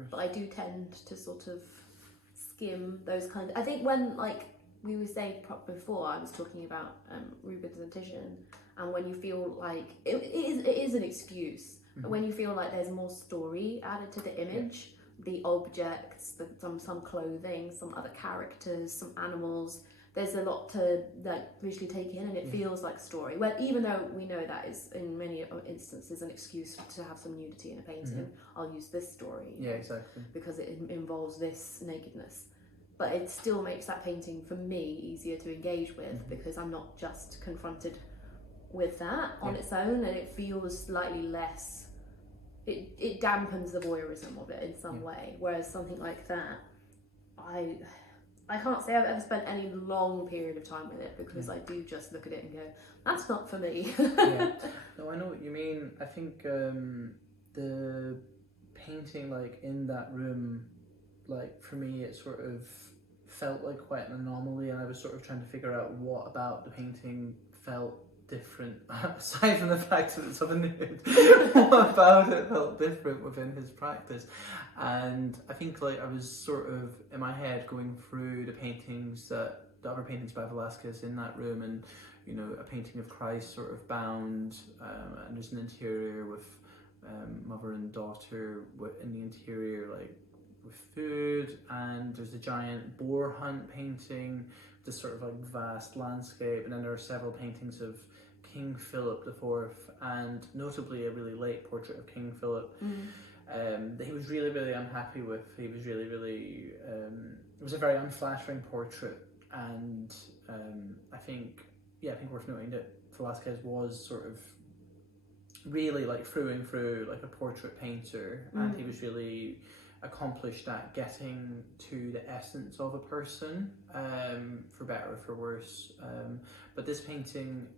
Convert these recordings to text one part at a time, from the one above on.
course. But I do tend to sort of skim those kind of... I think when, like we were saying before, I was talking about Rubens and Titian, and when you feel like... It is an excuse, but when you feel like there's more story added to the image, the objects, some clothing, some other characters, some animals... There's a lot to like visually take in, and it feels like story. Well, even though we know that is in many instances an excuse to have some nudity in a painting, I'll use this story. Yeah, exactly. Because it involves this nakedness, but it still makes that painting for me easier to engage with because I'm not just confronted with that on its own, and it feels slightly less. It dampens the voyeurism of it in some way. Whereas something like that, I can't say I've ever spent any long period of time with it because I do just look at it and go, that's not for me. No, I know what you mean. I think the painting, like in that room, like for me, it sort of felt like quite an anomaly, and I was sort of trying to figure out what about the painting felt different, aside from the fact that it's of a nude. What about it felt different within his practice? And I think like I was sort of in my head going through the other paintings by Velazquez in that room, and you know, a painting of Christ sort of bound, and there's an interior with mother and daughter in the interior, like with food, and there's a giant boar hunt painting, this sort of like vast landscape, and then there are several paintings of King Philip IV, and notably a really late portrait of King Philip that he was really, really unhappy with. He was really, really, it was a very unflattering portrait, and I think worth noting that Velazquez was sort of really like through and through like a portrait painter, and he was really accomplished at getting to the essence of a person, for better or for worse. But this painting,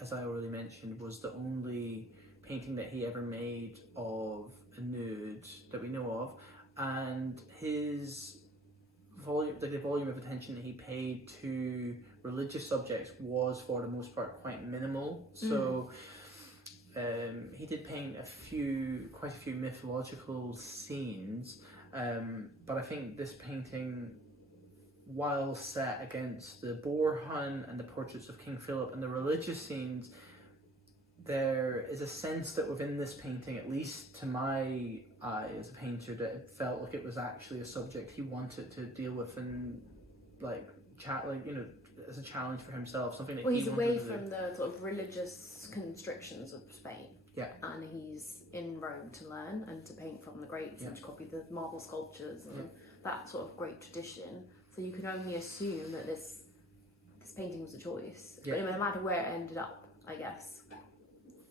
as I already mentioned, was the only painting that he ever made of a nude that we know of, and his volume, like the volume of attention that he paid to religious subjects, was for the most part quite minimal. So he did paint quite a few mythological scenes, but I think this painting, while set against the boar hunt and the portraits of King Philip and the religious scenes, there is a sense that within this painting, at least to my eye as a painter, that it felt like it was actually a subject he wanted to deal with and like as a challenge for himself, something that he's away from the sort of religious constrictions of Spain. Yeah. And he's in Rome to learn and to paint from the greats and to copy the marble sculptures and that sort of great tradition. So you can only assume that this painting was a choice. But no matter where it ended up, I guess,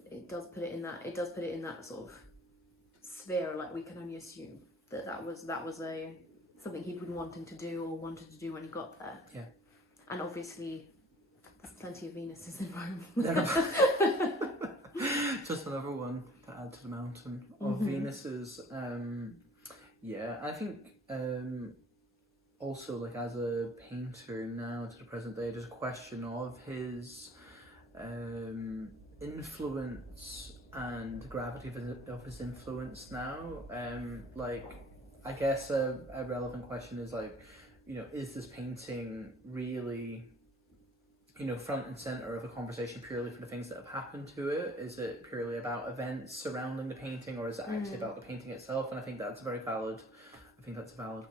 it does put it in that sort of sphere. Like, we can only assume that was something he'd been wanting to do or wanted to do when he got there. Yeah. And obviously, there's plenty of Venuses in Rome. Just another one to add to the mountain of Venuses. I think also, like, as a painter now to the present day, there's a question of his influence and the gravity of his influence now. Like, I guess a relevant question is, like, you know, is this painting really, you know, front and center of a conversation purely for the things that have happened to it? Is it purely about events surrounding the painting, or is it actually about the painting itself? And I think that's a valid